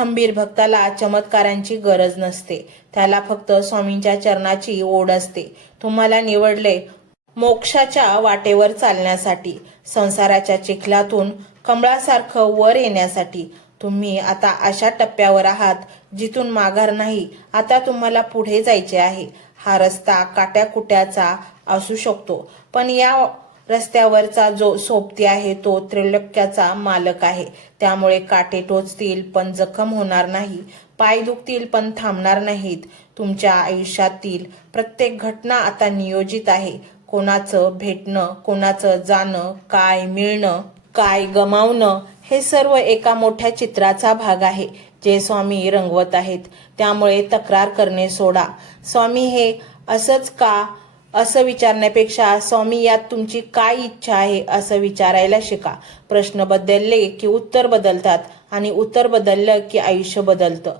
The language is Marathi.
खंबीर भक्ताला चमत्कारांची गरज नसते, त्याला फक्त स्वामींच्या चरणाची ओढ असते. तुम्हाला निवडले मोक्षाच्या वाटेवर चालण्यासाठी, संसाराच्या चिखलातून कमळासारखं वर येण्यासाठी. तुम्ही आता अशा टप्प्यावर आहात जिथून माघार नाही. आता तुम्हाला पुढे जायचे आहे. हा रस्ता काट्याकुट्याचा असू शकतो, पण या रस्त्यावरचा जो सोबती आहे तो त्रैलोक्याचा मालक आहे. त्यामुळे काटे टोचतील पण जखम होणार नाही, पाय दुखतील पण थांबणार नाहीत. तुमच्या आयुष्यातील प्रत्येक घटना आता नियोजित आहे. कोणाचं भेटणं, कोणाचं जाणं, काय मिळणं, काय गमावणं, हे सर्व एका मोठ्या चित्राचा भाग आहे जे स्वामी रंगवत आहेत. त्यामुळे तक्रार करणे सोडा. स्वामी हे असंच का असं विचारण्यापेक्षा स्वामी यात तुमची काय इच्छा आहे असं विचारायला शिका. प्रश्न बदलले की उत्तर बदलतात आणि उत्तर बदललं की आयुष्य बदलतं.